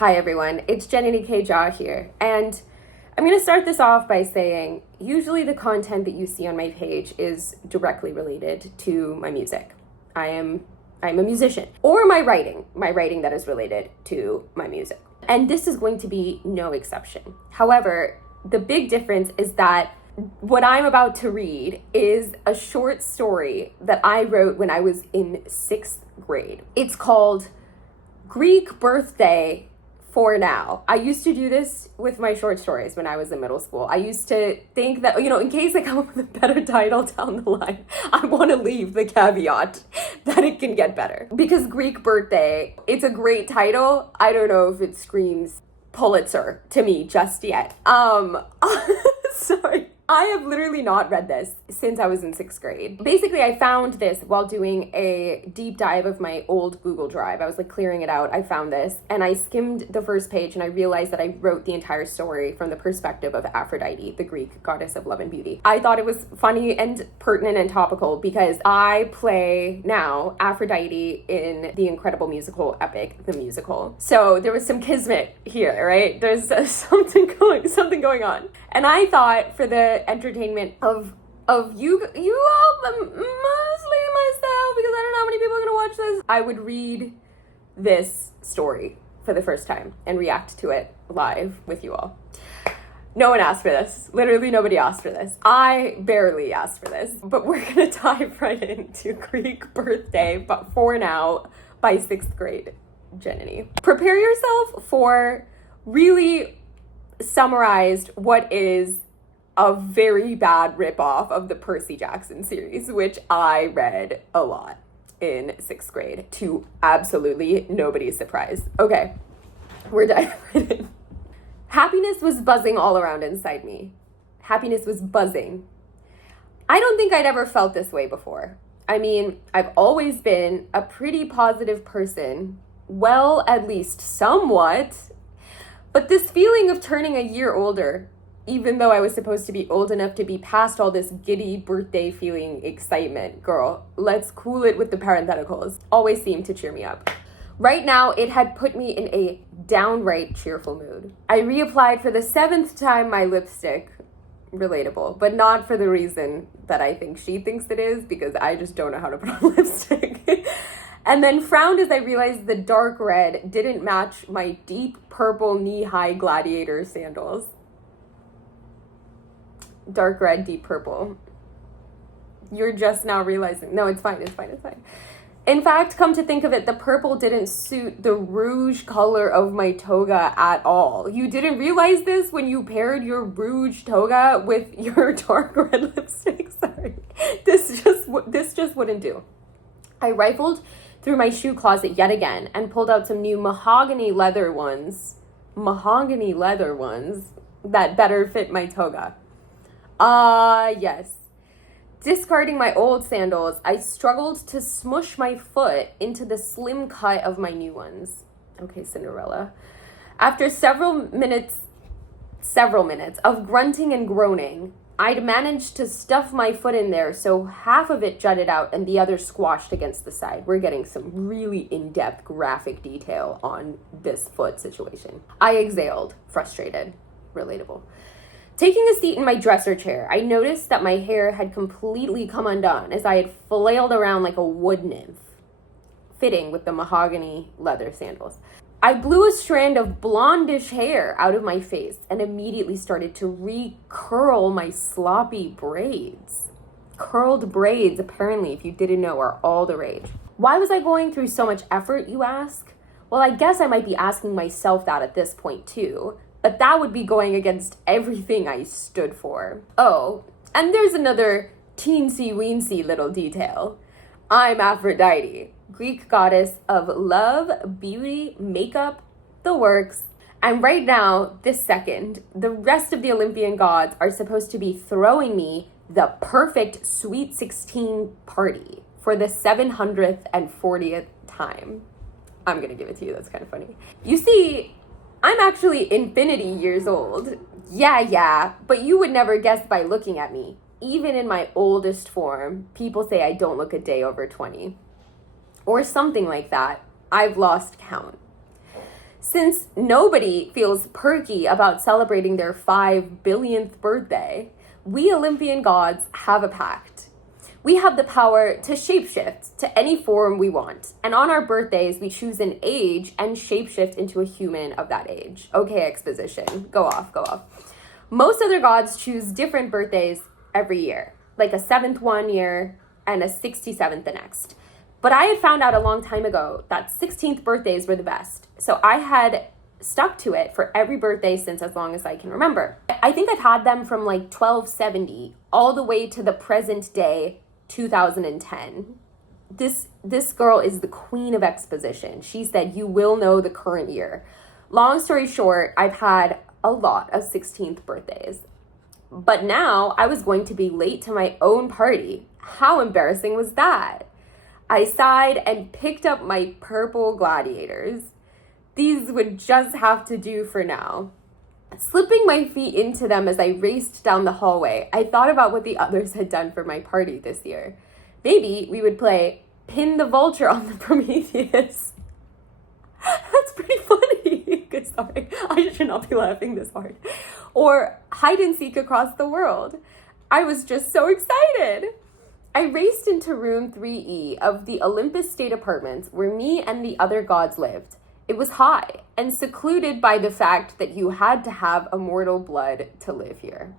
Hi everyone, it's Jenny K. Jaw here, and I'm going to start this off by saying usually the content that you see on my page is directly related to my music. I'm a musician, or my writing that is related to my music. And this is going to be no exception. However, the big difference is that what I'm about to read is a short story that I wrote when I was in 6th grade. It's called Greek Birthday for Now. I used to do this with my short stories when I was in middle school. I used to think that, in case I come up with a better title down the line, I want to leave the caveat that it can get better. Because Greek Birthday, it's a great title. I don't know if it screams Pulitzer to me just yet. Sorry. I have literally not read this since I was in 6th grade. Basically, I found this while doing a deep dive of my old Google Drive. I was clearing it out. I found this and I skimmed the first page and I realized that I wrote the entire story from the perspective of Aphrodite, the Greek goddess of love and beauty. I thought it was funny and pertinent and topical because I play now Aphrodite in the incredible musical epic, The Musical. So there was some kismet here, right? There's something going on. And I thought for the entertainment of you all, but mostly myself, because I don't know how many people are gonna watch this, I would read this story for the first time and react to it live with you all. No one asked for this. Literally nobody asked for this. I barely asked for this, but we're gonna dive right into Greek Birthday, but for now, by 6th grade Jenny. Prepare yourself for really summarized what is a very bad ripoff of the Percy Jackson series, which I read a lot in 6th grade to absolutely nobody's surprise. Okay, we're diving right in. Happiness was buzzing all around inside me. Happiness was buzzing. I don't think I'd ever felt this way before. I mean, I've always been a pretty positive person, well, at least somewhat. But this feeling of turning a year older, even though I was supposed to be old enough to be past all this giddy birthday feeling excitement, girl, let's cool it with the parentheticals, always seemed to cheer me up. Right now, it had put me in a downright cheerful mood. I reapplied for the 7th time my lipstick, relatable, but not for the reason that I think she thinks it is, because I just don't know how to put on lipstick. And then frowned as I realized the dark red didn't match my deep purple knee-high gladiator sandals. Dark red, deep purple. You're just now realizing. No, it's fine. In fact, come to think of it, the purple didn't suit the rouge color of my toga at all. You didn't realize this when you paired your rouge toga with your dark red lipstick? Sorry. This just wouldn't do. I rifled through my shoe closet yet again and pulled out some new mahogany leather ones that better fit my toga. Yes. Discarding my old sandals, I struggled to smush my foot into the slim cut of my new ones. Okay, Cinderella. After several minutes of grunting and groaning, I'd managed to stuff my foot in there so half of it jutted out and the other squashed against the side. We're getting some really in-depth graphic detail on this foot situation. I exhaled, frustrated, relatable. Taking a seat in my dresser chair, I noticed that my hair had completely come undone as I had flailed around like a wood nymph, fitting with the mahogany leather sandals. I blew a strand of blondish hair out of my face and immediately started to re-curl my sloppy braids. Curled braids, apparently, if you didn't know, are all the rage. Why was I going through so much effort, you ask? Well, I guess I might be asking myself that at this point too, but that would be going against everything I stood for. Oh, and there's another teensy-weensy little detail. I'm Aphrodite, Greek goddess of love, beauty, makeup, the works. And right now, this second, the rest of the Olympian gods are supposed to be throwing me the perfect Sweet 16 party for the 740th time. I'm gonna give it to you, that's kind of funny. You see, I'm actually infinity years old. Yeah, but you would never guess by looking at me. Even in my oldest form, people say I don't look a day over 20. Or something like that. I've lost count. Since nobody feels perky about celebrating their 5 billionth birthday, we Olympian gods have a pact. We have the power to shapeshift to any form we want, and on our birthdays, we choose an age and shapeshift into a human of that age. Okay, exposition. Go off. Most other gods choose different birthdays every year, like a 7th one year and a 67th the next. But I had found out a long time ago that 16th birthdays were the best. So I had stuck to it for every birthday since as long as I can remember. I think I've had them from like 1270 all the way to the present day, 2010. This girl is the queen of exposition. She said, you will know the current year. Long story short, I've had a lot of 16th birthdays. But now I was going to be late to my own party. How embarrassing was that? I sighed and picked up my purple gladiators. These would just have to do for now. Slipping my feet into them as I raced down the hallway, I thought about what the others had done for my party this year. Maybe we would play Pin the Vulture on the Prometheus. That's pretty funny. Good, sorry. I should not be laughing this hard. Or hide and seek across the world. I was just so excited. I raced into room 3E of the Olympus State Apartments where me and the other gods lived. It was high and secluded by the fact that you had to have immortal blood to live here.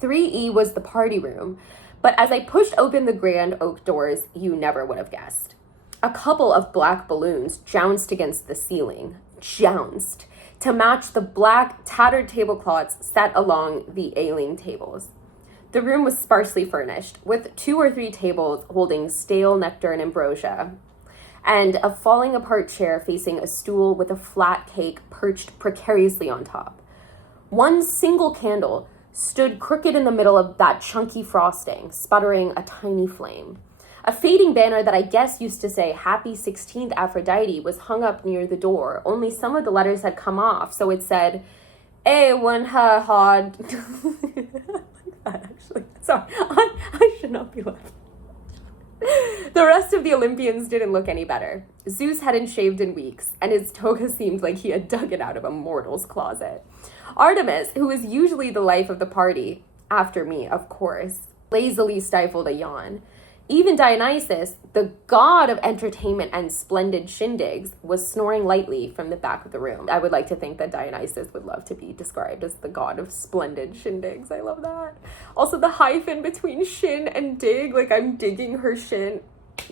3E was the party room, but as I pushed open the grand oak doors, you never would have guessed. A couple of black balloons jounced against the ceiling, to match the black, tattered tablecloths set along the ailing tables. The room was sparsely furnished, with 2 or 3 tables holding stale nectar and ambrosia, and a falling apart chair facing a stool with a flat cake perched precariously on top. One single candle stood crooked in the middle of that chunky frosting, sputtering a tiny flame. A fading banner that I guess used to say Happy 16th Aphrodite was hung up near the door, only some of the letters had come off, so it said, A1 ha hod. Actually, sorry, I should not be laughing. The rest of the Olympians didn't look any better. Zeus hadn't shaved in weeks, and his toga seemed like he had dug it out of a mortal's closet. Artemis, who was usually the life of the party, after me, of course, lazily stifled a yawn. Even Dionysus, the god of entertainment and splendid shindigs, was snoring lightly from the back of the room. I would like to think that Dionysus would love to be described as the god of splendid shindigs. I love that. Also, the hyphen between shin and dig, like I'm digging her shin.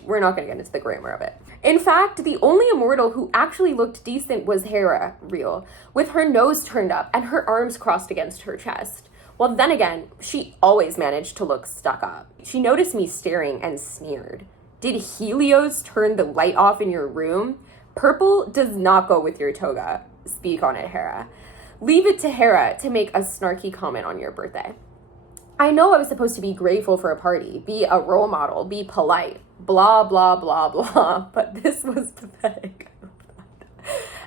We're not going to get into the grammar of it. In fact, the only immortal who actually looked decent was Hera, real, with her nose turned up and her arms crossed against her chest. Well, then again, she always managed to look stuck up. She noticed me staring and sneered. Did Helios turn the light off in your room? Purple does not go with your toga. Speak on it, Hera. Leave it to Hera to make a snarky comment on your birthday. I know I was supposed to be grateful for a party, be a role model, be polite, blah, blah, blah, blah, but this was pathetic.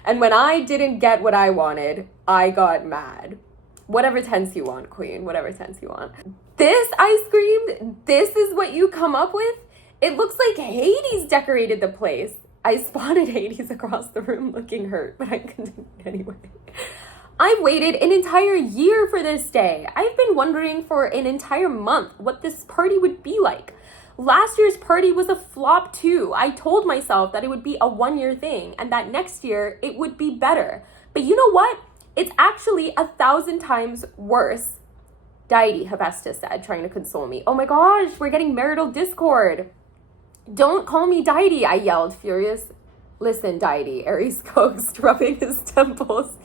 And when I didn't get what I wanted, I got mad. Whatever tense you want, queen, whatever tense you want. This, I screamed, this is what you come up with? It looks like Hades decorated the place. I spotted Hades across the room looking hurt, but I continued anyway. I've waited an entire year for this day. I've been wondering for an entire month what this party would be like. Last year's party was a flop too. I told myself that it would be a 1-year thing and that next year it would be better. But you know what? It's actually 1,000 times worse. Deity, Hephaestus said, trying to console me. Oh my gosh, we're getting marital discord. Don't call me Deity, I yelled, furious. Listen, Deity, Ares coaxed, rubbing his temples.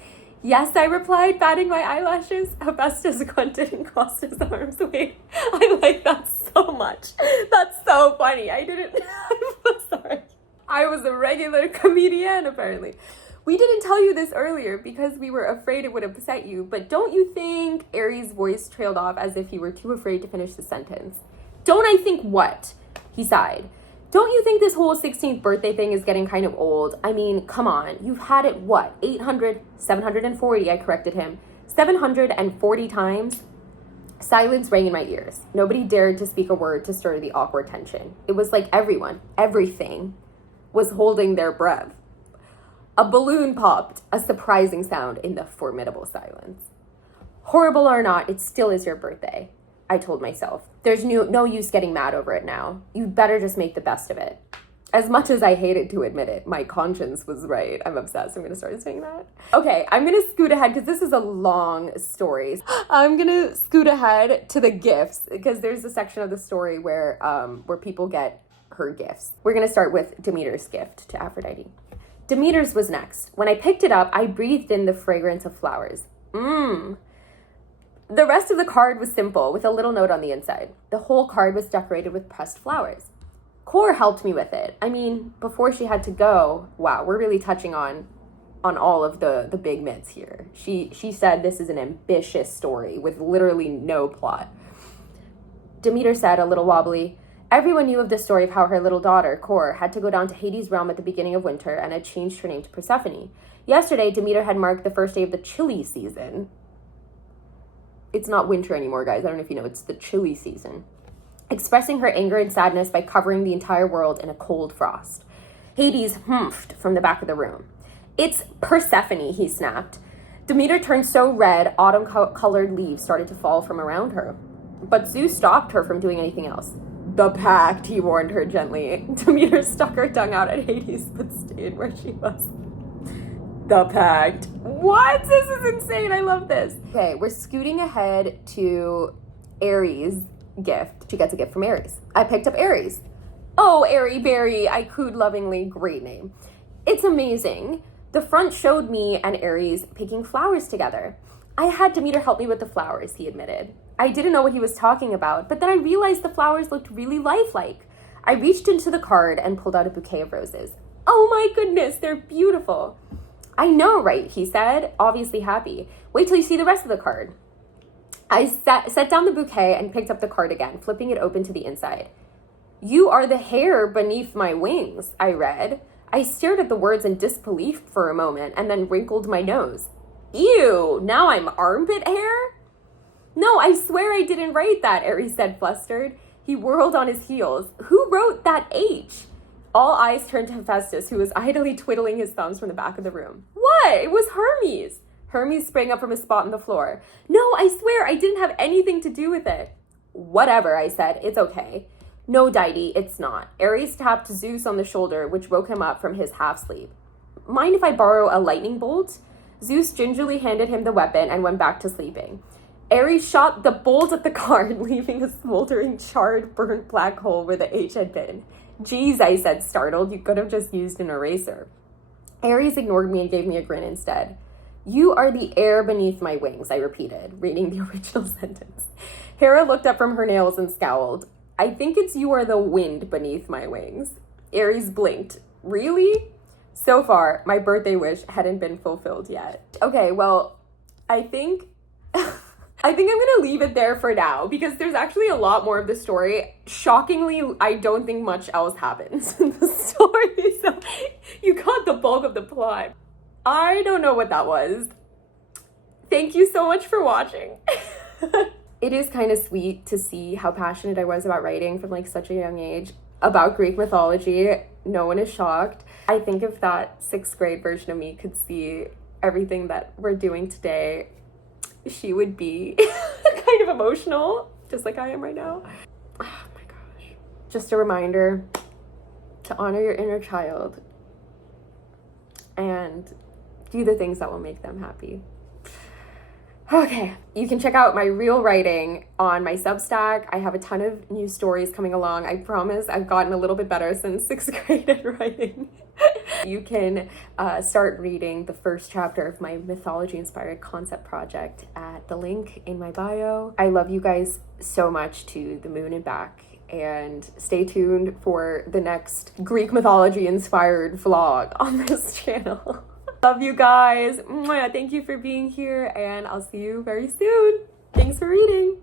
Yes, I replied, batting my eyelashes. Hephaestus grunted and crossed his arms. Wait, I like that so much. That's so funny. I'm sorry. I was a regular comedian, apparently. We didn't tell you this earlier because we were afraid it would upset you, but don't you think Ares' voice trailed off as if he were too afraid to finish the sentence? Don't I think what? He sighed. Don't you think this whole 16th birthday thing is getting kind of old? I mean, come on. You've had it, what, 740, I corrected him. 740 times? Silence rang in my ears. Nobody dared to speak a word to stir the awkward tension. It was like everything, was holding their breath. A balloon popped, a surprising sound in the formidable silence. Horrible or not, it still is your birthday, I told myself. There's no use getting mad over it now. You'd better just make the best of it. As much as I hated to admit it, my conscience was right. I'm obsessed. I'm going to start saying that. Okay, I'm going to scoot ahead because this is a long story. I'm going to scoot ahead to the gifts because there's a section of the story where people get her gifts. We're going to start with Demeter's gift to Aphrodite. Demeter's was next. When I picked it up, I breathed in the fragrance of flowers. The rest of the card was simple, with a little note on the inside. The whole card was decorated with pressed flowers. Core helped me with it. I mean, before she had to go, wow, we're really touching on all of the big myths here. She said this is an ambitious story with literally no plot. Demeter said, a little wobbly, everyone knew of the story of how her little daughter, Core, had to go down to Hades' realm at the beginning of winter and had changed her name to Persephone. Yesterday, Demeter had marked the first day of the chilly season. It's not winter anymore, guys. I don't know if you know, it's the chilly season. Expressing her anger and sadness by covering the entire world in a cold frost. Hades humphed from the back of the room. It's Persephone, he snapped. Demeter turned so red, autumn-colored leaves started to fall from around her. But Zeus stopped her from doing anything else. The pact, he warned her gently. Demeter stuck her tongue out at Hades, but stayed where she was. The pact. What? This is insane. I love this. Okay, we're scooting ahead to Ares' gift. She gets a gift from Ares. I picked up Ares. Oh, Airy Berry, I cooed lovingly. Great name. It's amazing. The front showed me and Ares picking flowers together. I had Demeter help me with the flowers, he admitted. I didn't know what he was talking about, but then I realized the flowers looked really lifelike. I reached into the card and pulled out a bouquet of roses. Oh my goodness, they're beautiful. I know, right, he said, obviously happy. Wait till you see the rest of the card. I set down the bouquet and picked up the card again, flipping it open to the inside. You are the hair beneath my wings, I read. I stared at the words in disbelief for a moment and then wrinkled my nose. Ew, now I'm armpit hair? No, I swear I didn't write that, Ares said, flustered. He whirled on his heels. Who wrote that H? All eyes turned to Hephaestus, who was idly twiddling his thumbs from the back of the room. What? It was Hermes. Hermes sprang up from his spot on the floor. No, I swear I didn't have anything to do with it. Whatever, I said. It's okay. No, Deity, it's not. Ares tapped Zeus on the shoulder, which woke him up from his half-sleep. Mind if I borrow a lightning bolt? Zeus gingerly handed him the weapon and went back to sleeping. Ares shot the bolt at the card, leaving a smoldering, charred, burnt black hole where the H had been. Geez, I said, startled. You could have just used an eraser. Ares ignored me and gave me a grin instead. You are the air beneath my wings, I repeated, reading the original sentence. Hera looked up from her nails and scowled. I think it's you are the wind beneath my wings. Ares blinked. Really? So far, my birthday wish hadn't been fulfilled yet. Okay, well, I think I'm going to leave it there for now because there's actually a lot more of the story. Shockingly, I don't think much else happens in the story, so you got the bulk of the plot. I don't know what that was. Thank you so much for watching. It is kind of sweet to see how passionate I was about writing from like such a young age about Greek mythology. No one is shocked. I think if that 6th grade version of me could see everything that we're doing today, she would be kind of emotional, just like I am right now. Oh my gosh. Just a reminder to honor your inner child and do the things that will make them happy. Okay, you can check out my real writing on my Substack. I have a ton of new stories coming along. I promise I've gotten a little bit better since 6th grade at writing. You can start reading the first chapter of my mythology-inspired concept project at the link in my bio. I love you guys so much, to the moon and back, and stay tuned for the next Greek mythology-inspired vlog on this channel. Love you guys. Thank you for being here, and I'll see you very soon. Thanks for reading.